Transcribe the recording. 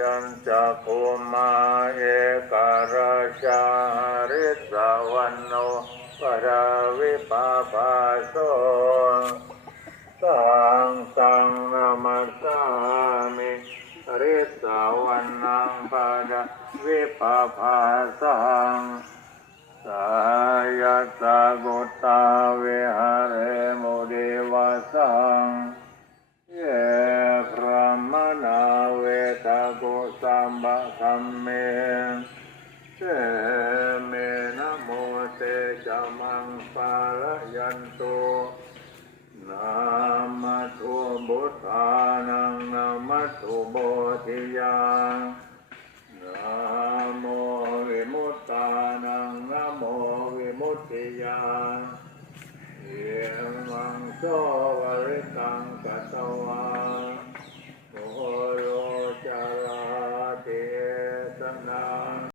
ยัญจะภูมาเอกราชาริสวันโนปราวิปาปาโสสังฆังนามัสสามิริสวันนังปราวิปาปาสังสายตตากุตาวิหาเรมุดีวาสังเยพระมนาเวตากุสัมบะคัมเมเตเมนะโมเตจะมังปาลยันตุนามัสสุบุตตานังนามัสสุโบธิยังนะโมวิมุตตานังนะโมวิมุตติยังเยมังโสวริตังกัตตวาโมโรจาราติสนา